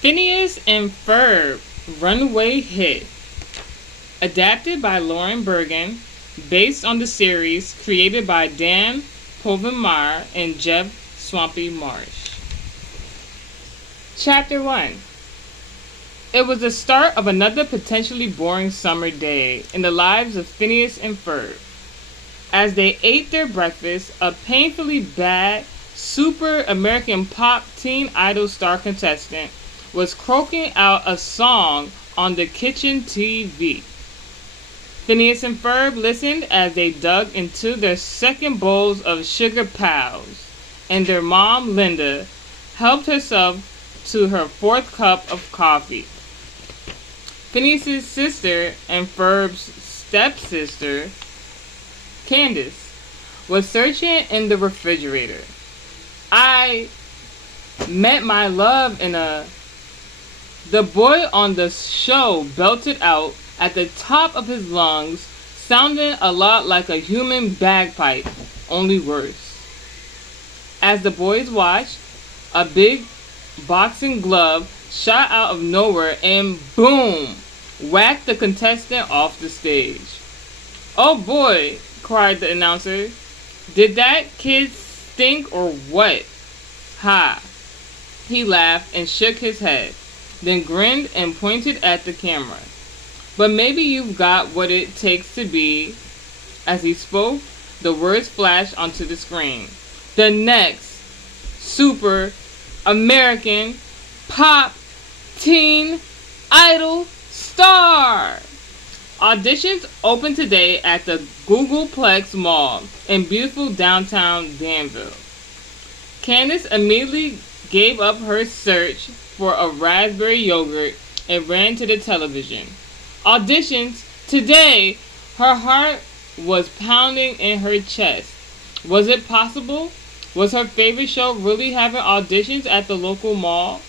Phineas and Ferb Runaway Hit, adapted by Lauren Bergen, based on the series created by Dan Povenmire and Jeff Swampy Marsh. Chapter 1. It was the start of another potentially boring summer day in the lives of Phineas and Ferb. As they ate their breakfast, a painfully bad Super American Pop Teen Idol star contestant was croaking out a song on the kitchen TV. Phineas and Ferb listened as they dug into their second bowls of Sugar Pals, and their mom, Linda, helped herself to her fourth cup of coffee. Phineas's sister and Ferb's stepsister, Candace, was searching in the refrigerator. I met my love in a... The boy on the show belted out at the top of his lungs, sounding a lot like a human bagpipe, only worse. As the boys watched, a big boxing glove shot out of nowhere and boom, whacked the contestant off the stage. "Oh boy," cried the announcer. "Did that kid stink or what?" "Ha." He laughed and shook his head, then grinned and pointed at the camera. "But maybe you've got what it takes to be..." As he spoke, the words flashed onto the screen. "The next Super American Pop Teen Idol Star." Auditions open today at the Googleplex Mall in beautiful downtown Danville. Candace immediately gave up her search for a raspberry yogurt and ran to the television. Auditions today! Her heart was pounding in her chest. Was it possible? Was her favorite show really having auditions at the local mall?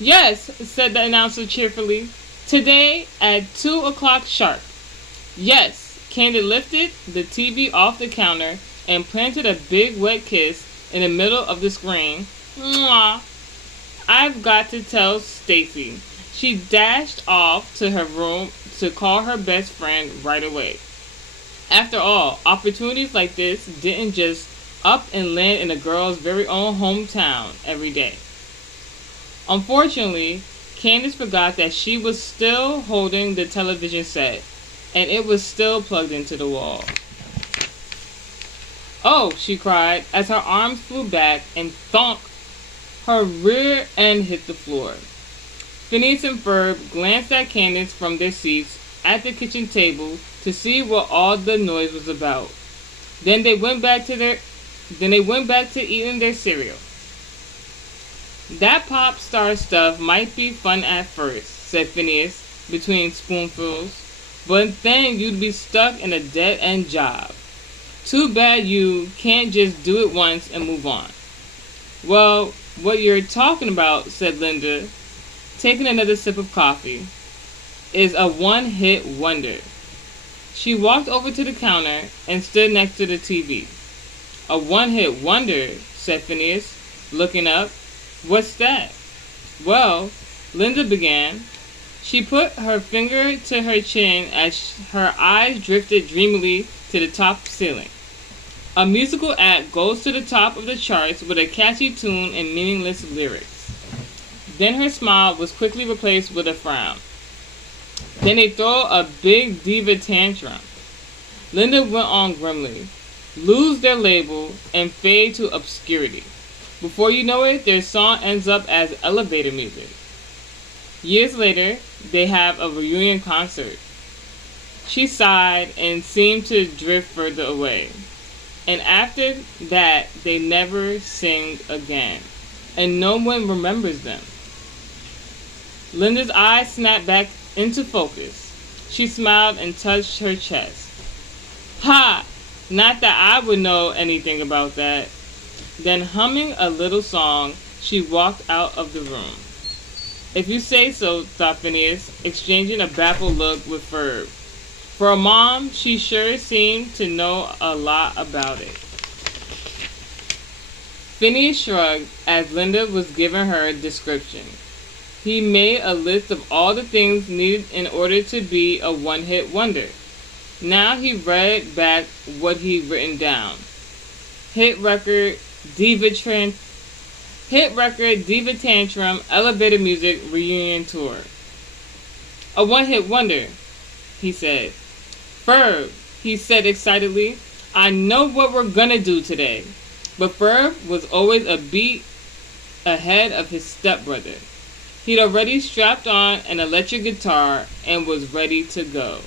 "Yes," said the announcer cheerfully. "Today at 2 o'clock sharp." "Yes." Candy lifted the TV off the counter and planted a big wet kiss in the middle of the screen. "Mwah. I've got to tell Stacy." She dashed off to her room to call her best friend right away. After all, opportunities like this didn't just up and land in a girl's very own hometown every day. Unfortunately, Candace forgot that she was still holding the television set, and it was still plugged into the wall. "Oh," she cried as her arms flew back and thunk, her rear end hit the floor. Phineas and Ferb glanced at Candace from their seats at the kitchen table to see what all the noise was about. Then they went back to eating their cereal. "That pop star stuff might be fun at first," said Phineas between spoonfuls, "but then you'd be stuck in a dead-end job. Too bad you can't just do it once and move on." "Well, what you're talking about," said Linda, taking another sip of coffee, "is a one-hit wonder." She walked over to the counter and stood next to the TV. "A one-hit wonder," said Phineas, looking up. "What's that?" "Well," Linda began. She put her finger to her chin as her eyes drifted dreamily to the top ceiling. "A musical act goes to the top of the charts with a catchy tune and meaningless lyrics. Then her smile was quickly replaced with a frown. Then they throw a big diva tantrum." Linda went on grimly. "Lose their label and fade to obscurity. Before you know it, their song ends up as elevator music. Years later, they have a reunion concert." She sighed and seemed to drift further away. "And after that, they never sing again, and no one remembers them." Linda's eyes snapped back into focus. She smiled and touched her chest. "Ha! Not that I would know anything about that." Then, humming a little song, she walked out of the room. "If you say so," thought Phineas, exchanging a baffled look with Ferb. For a mom, she sure seemed to know a lot about it. Phineas shrugged as Linda was giving her a description. He made a list of all the things needed in order to be a one-hit wonder. Now he read back what he'd written down. Hit record, diva trend, hit record, diva tantrum, elevator music, reunion tour. A one-hit wonder, he said. Ferb, he said excitedly, I know what we're gonna do today. But Ferb was always a beat ahead of his stepbrother. He'd already strapped on an electric guitar and was ready to go.